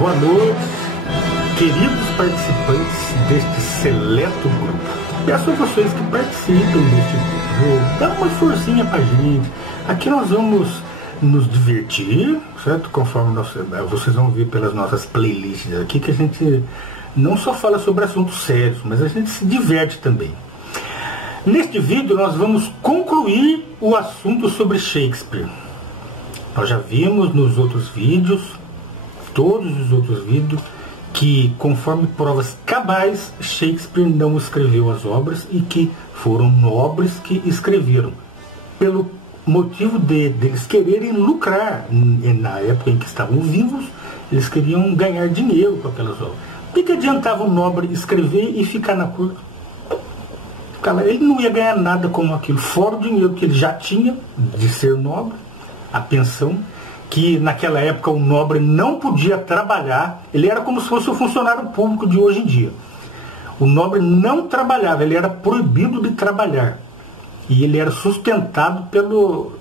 Boa noite, queridos participantes deste seleto grupo. Peço a vocês que participem deste grupo, dá uma forcinha pra gente. Aqui nós vamos nos divertir, certo? Conforme vocês vão ver pelas nossas playlists aqui, que a gente não só fala sobre assuntos sérios, mas a gente se diverte também. Neste vídeo nós vamos concluir o assunto sobre Shakespeare. Nós já vimos nos outros vídeos, todos os outros vídeos, que conforme provas cabais, Shakespeare não escreveu as obras e que foram nobres que escreveram, pelo motivo deles quererem lucrar. Na época em que estavam vivos, eles queriam ganhar dinheiro com aquelas obras. O que adiantava o nobre escrever e ficar na corte? Ele não ia ganhar nada com aquilo, fora o dinheiro que ele já tinha de ser nobre, a pensão, que naquela época o nobre não podia trabalhar. Ele era como se fosse o funcionário público de hoje em dia. O nobre não trabalhava, ele era proibido de trabalhar. E ele era sustentado pelo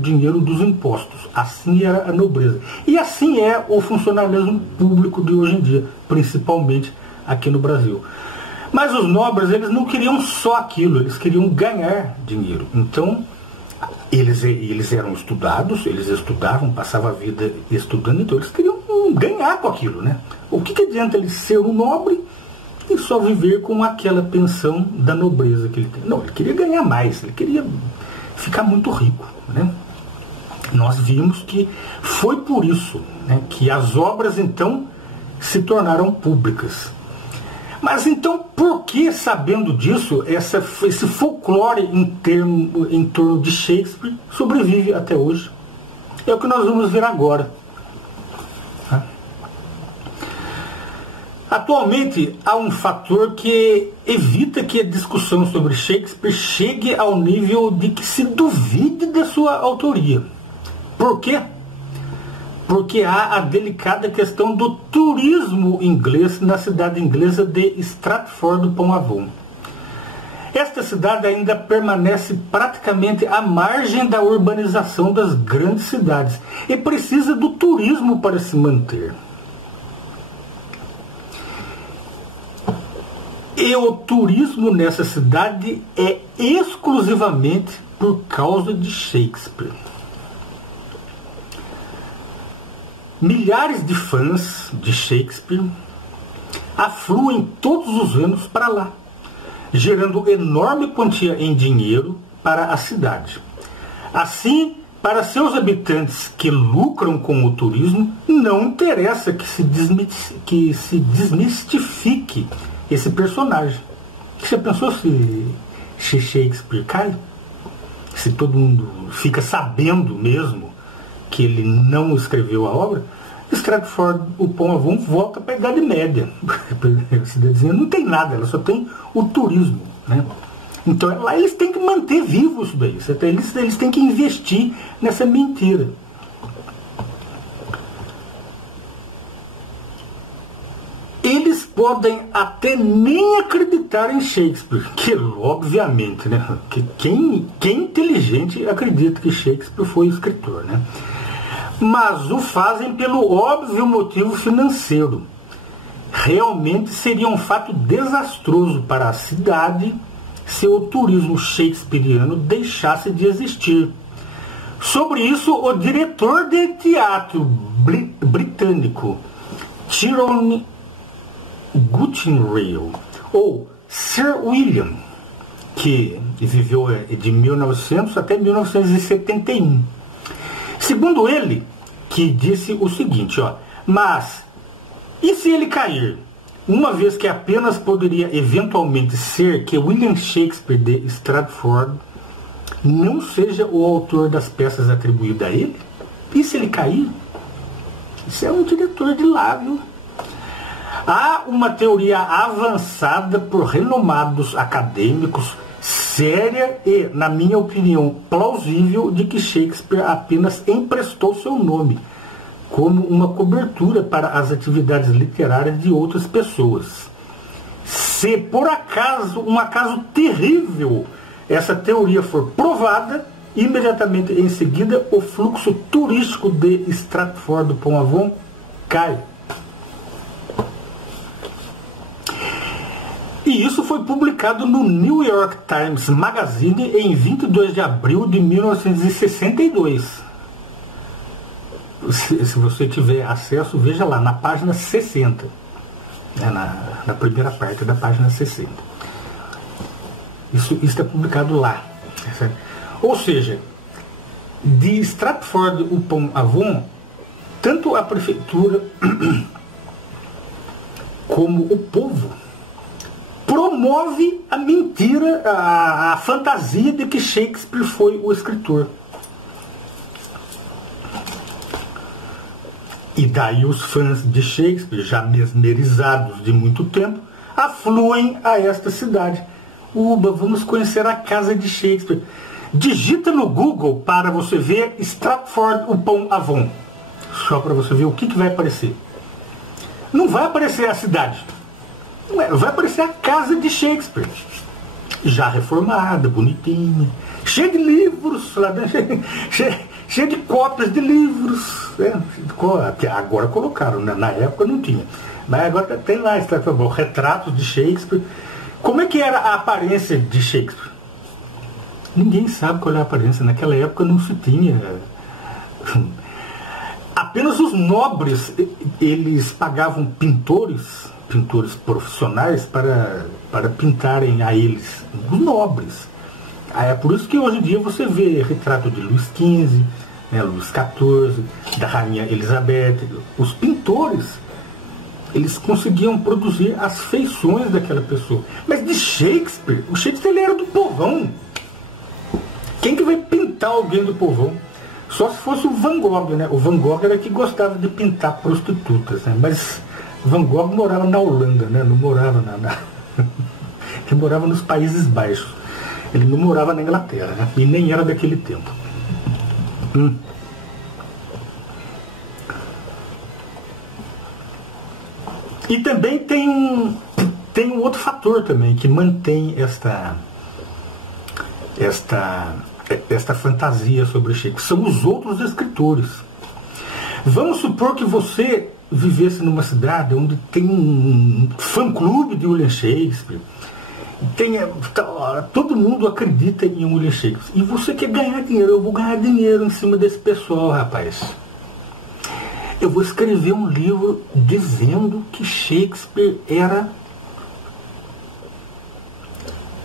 dinheiro dos impostos. Assim era a nobreza. E assim é o funcionalismo público de hoje em dia, principalmente aqui no Brasil. Mas os nobres, eles não queriam só aquilo, eles queriam ganhar dinheiro. Então, eles eram estudados, eles estudavam, passavam a vida estudando, então eles queriam ganhar com aquilo, né? O que adianta ele ser um nobre e só viver com aquela pensão da nobreza que ele tem? Não, ele queria ganhar mais, ele queria ficar muito rico, né? Nós vimos que foi por isso, né, que as obras então se tornaram públicas. Mas então, por que, sabendo disso, esse folclore em torno de Shakespeare sobrevive até hoje? É o que nós vamos ver agora. Atualmente, há um fator que evita que a discussão sobre Shakespeare chegue ao nível de que se duvide da sua autoria. Por quê? Porque há a delicada questão do turismo inglês na cidade inglesa de Stratford-upon-Avon. Esta cidade ainda permanece praticamente à margem da urbanização das grandes cidades e precisa do turismo para se manter. E o turismo nessa cidade é exclusivamente por causa de Shakespeare. Milhares de fãs de Shakespeare afluem todos os anos para lá, gerando enorme quantia em dinheiro para a cidade. Assim, para seus habitantes que lucram com o turismo, não interessa que se desmistifique esse personagem. Você pensou se Shakespeare cai? Se todo mundo fica sabendo mesmo que ele não escreveu a obra, Stratford-upon-Avon volta para a Idade Média. A cidadezinha não tem nada, ela só tem o turismo, né? Então lá eles têm que manter vivo isso daí. Eles têm que investir nessa mentira. Eles podem até nem acreditar em Shakespeare, que obviamente, né, que quem inteligente acredita que Shakespeare foi escritor, né? Mas o fazem pelo óbvio motivo financeiro. Realmente seria um fato desastroso para a cidade se o turismo shakespeariano deixasse de existir. Sobre isso, o diretor de teatro britânico Tyrone Guttenrail, ou Sir William, que viveu de 1900 até 1971. Segundo ele, que disse o seguinte, mas e se ele cair? Uma vez que apenas poderia eventualmente ser que William Shakespeare de Stratford não seja o autor das peças atribuídas a ele? E se ele cair? Isso é um diretor de lá, viu? Há uma teoria avançada por renomados acadêmicos, séria e, na minha opinião, plausível, de que Shakespeare apenas emprestou seu nome como uma cobertura para as atividades literárias de outras pessoas. Se por acaso, um acaso terrível, essa teoria for provada, imediatamente em seguida o fluxo turístico de Stratford-upon-Avon cai. E isso foi publicado no New York Times Magazine em 22 de abril de 1962. Se você tiver acesso, veja lá, na página 60. Na primeira parte da página 60. Isso está publicado lá. Ou seja, de Stratford-upon-Avon, tanto a prefeitura como o povo promove a mentira, a fantasia de que Shakespeare foi o escritor. E daí os fãs de Shakespeare, já mesmerizados de muito tempo, afluem a esta cidade. Uba, vamos conhecer a casa de Shakespeare. Digita no Google para você ver Stratford-upon-Avon. Só para você ver o que vai aparecer. Não vai aparecer a cidade. Vai aparecer a casa de Shakespeare. Já reformada, bonitinha. Cheia de livros. Cheia de cópias de livros. Agora colocaram, né? Na época não tinha. Mas agora tem lá, retratos de Shakespeare. Como é que era a aparência de Shakespeare? Ninguém sabe qual é a aparência. Naquela época não se tinha. Apenas os nobres, eles pagavam pintores profissionais para pintarem a eles. Os nobres. É por isso que hoje em dia você vê retrato de Luís XV, né, Luís XIV, da Rainha Elizabeth. Os pintores, eles conseguiam produzir as feições daquela pessoa. Mas de Shakespeare, o Shakespeare ele era do povão. Quem que vai pintar alguém do povão? Só se fosse o Van Gogh, né? O Van Gogh era que gostava de pintar prostitutas, né? Mas Van Gogh morava na Holanda, né? Não morava ele morava nos Países Baixos. Ele não morava na Inglaterra, né? E nem era daquele tempo. E também tem um outro fator também que mantém esta fantasia sobre Shakespeare. São os outros escritores. Vamos supor que você vivesse numa cidade onde tem um fã-clube de William Shakespeare. Todo mundo acredita em William Shakespeare. E você quer ganhar dinheiro. Eu vou ganhar dinheiro em cima desse pessoal, rapaz. Eu vou escrever um livro dizendo que Shakespeare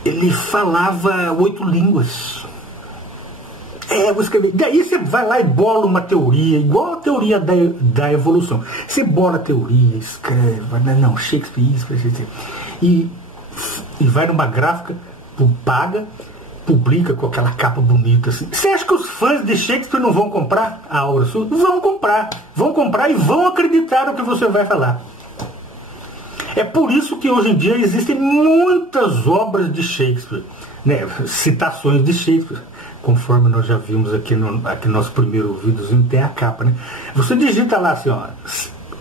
ele falava 8 línguas. Eu vou escrever. Daí você vai lá e bola uma teoria, igual a teoria da evolução. Você bola a teoria, escreve, não, Shakespeare isso, e vai numa gráfica, paga, publica com aquela capa bonita assim. Você acha que os fãs de Shakespeare não vão comprar a obra sua? Vão comprar e vão acreditar no que você vai falar. É por isso que hoje em dia existem muitas obras de Shakespeare, né? Citações de Shakespeare, conforme nós já vimos aqui no nosso primeiro videozinho, tem a capa, né? Você digita lá assim,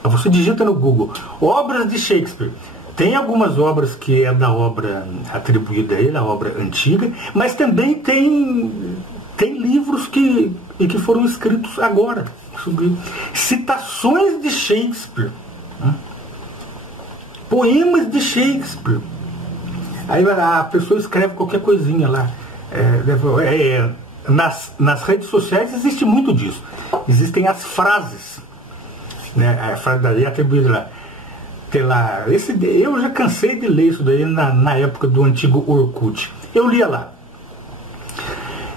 você digita no Google, obras de Shakespeare. Tem algumas obras que é da obra atribuída a ele, a obra antiga, mas também tem livros que foram escritos agora, sobre citações de Shakespeare, né? Poemas de Shakespeare. Aí a pessoa escreve qualquer coisinha lá. Nas redes sociais existe muito disso. Existem as frases, né? A frase daí atribuída lá. Tem lá, eu já cansei de ler isso daí na época do antigo Orkut. Eu lia lá.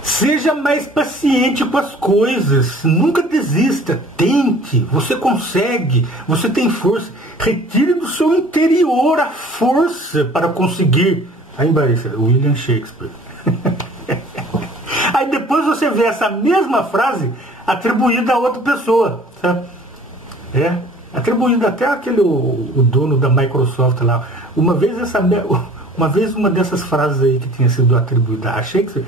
Seja mais paciente com as coisas. Nunca desista. Tente. Você consegue. Você tem força. Retire do seu interior a força para conseguir. Aí embaixo, William Shakespeare. Aí depois você vê essa mesma frase atribuída a outra pessoa. Sabe? Atribuída até o dono da Microsoft lá. Uma vez uma dessas frases aí que tinha sido atribuída a Shakespeare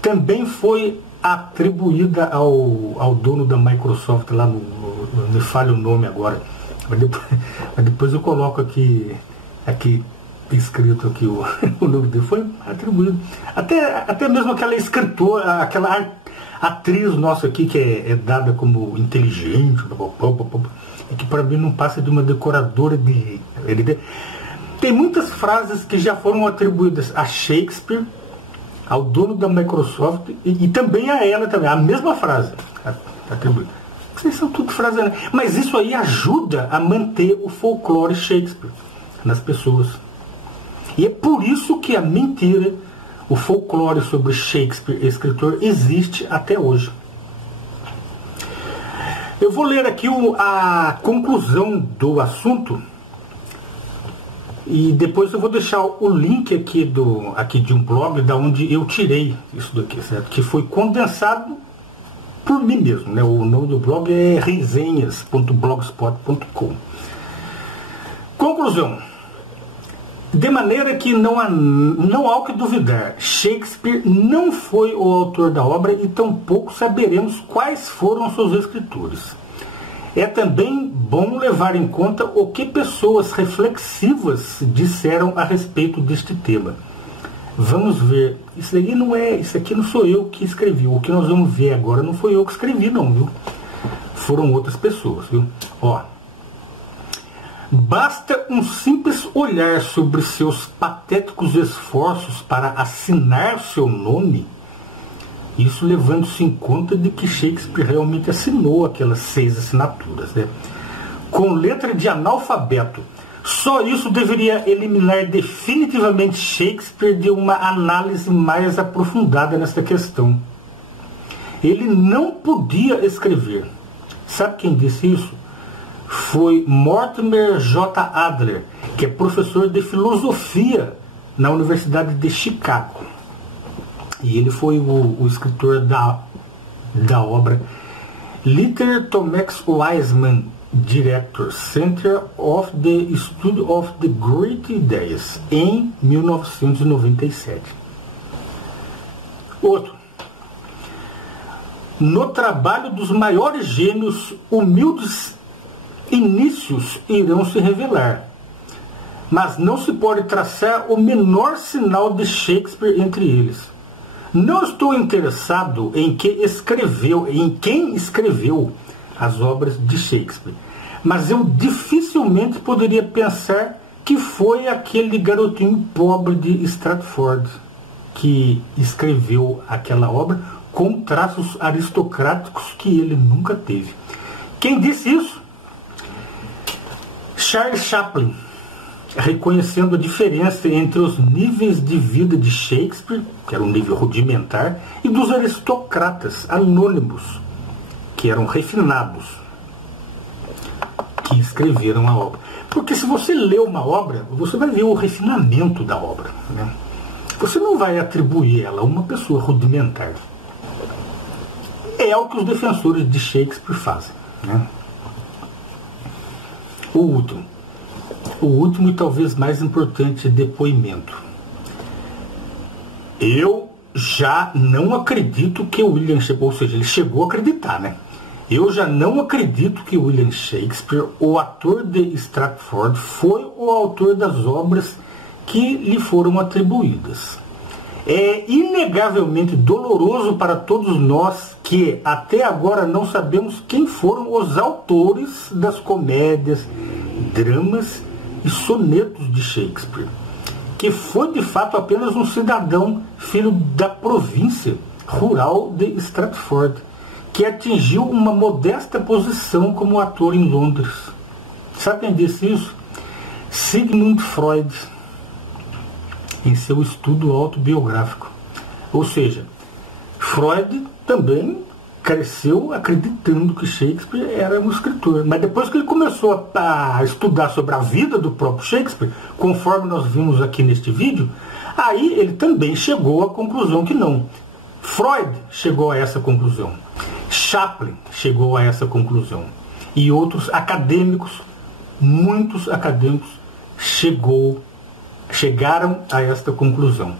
também foi atribuída ao dono da Microsoft lá, me falha o nome agora, mas depois eu coloco aqui escrito aqui o nome dele, foi atribuído. Até mesmo aquela escritora, aquela atriz nossa aqui, que é dada como inteligente, que para mim não passa de uma decoradora de... Tem muitas frases que já foram atribuídas a Shakespeare, ao dono da Microsoft, e também a ela também, a mesma frase atribuída. Vocês são tudo frases, né? Mas isso aí ajuda a manter o folclore Shakespeare nas pessoas. E é por isso que a mentira, o folclore sobre Shakespeare, escritor, existe até hoje. Eu vou ler aqui a conclusão do assunto e depois eu vou deixar o link aqui de um blog da onde eu tirei isso daqui, certo? Que foi condensado por mim mesmo, né? O nome do blog é resenhas.blogspot.com. Conclusão. De maneira que não há o que duvidar, Shakespeare não foi o autor da obra e tampouco saberemos quais foram seus escritores. É também bom levar em conta o que pessoas reflexivas disseram a respeito deste tema. Vamos ver, isso aqui não sou eu que escrevi, o que nós vamos ver agora não foi eu que escrevi não, viu? Foram outras pessoas, viu? Ó. Basta um simples olhar sobre seus patéticos esforços para assinar seu nome, isso levando-se em conta de que Shakespeare realmente assinou aquelas 6 assinaturas, né? Com letra de analfabeto. Só isso deveria eliminar definitivamente Shakespeare de uma análise mais aprofundada nesta questão. Ele não podia escrever. Sabe quem disse isso? Foi Mortimer J. Adler, que é professor de filosofia na Universidade de Chicago. E ele foi o escritor da obra Liter Thomas Wiseman, Director, Center of the Study of the Great Ideas, em 1997. Outro. No trabalho dos maiores gênios, humildes inícios irão se revelar, mas não se pode traçar o menor sinal de Shakespeare entre eles. Não estou interessado em quem escreveu as obras de Shakespeare, mas eu dificilmente poderia pensar que foi aquele garotinho pobre de Stratford que escreveu aquela obra com traços aristocráticos que ele nunca teve. Quem disse isso? Charles Chaplin, reconhecendo a diferença entre os níveis de vida de Shakespeare, que era um nível rudimentar, e dos aristocratas anônimos, que eram refinados, que escreveram a obra. Porque se você lê uma obra, você vai ver o refinamento da obra, né? Você não vai atribuir ela a uma pessoa rudimentar. É o que os defensores de Shakespeare fazem, né? O último e talvez mais importante depoimento. Eu já não acredito que William Shakespeare, ou seja, ele chegou a acreditar, né? Eu já não acredito que William Shakespeare, o ator de Stratford, foi o autor das obras que lhe foram atribuídas. É inegavelmente doloroso para todos nós que até agora não sabemos quem foram os autores das comédias, dramas e sonetos de Shakespeare, que foi de fato apenas um cidadão filho da província rural de Stratford, que atingiu uma modesta posição como ator em Londres. Sabe quem disse isso? Sigmund Freud, em seu estudo autobiográfico. Ou seja, Freud também cresceu acreditando que Shakespeare era um escritor. Mas depois que ele começou a estudar sobre a vida do próprio Shakespeare, conforme nós vimos aqui neste vídeo, aí ele também chegou à conclusão que não. Freud chegou a essa conclusão. Chaplin chegou a essa conclusão. E outros acadêmicos, muitos acadêmicos, chegaram a esta conclusão.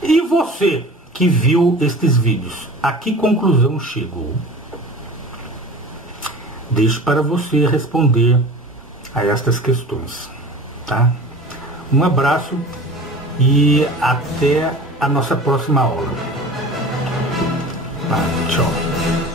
E você que viu estes vídeos, a que conclusão chegou? Deixo para você responder a estas questões, tá? Um abraço e até a nossa próxima aula. Tchau.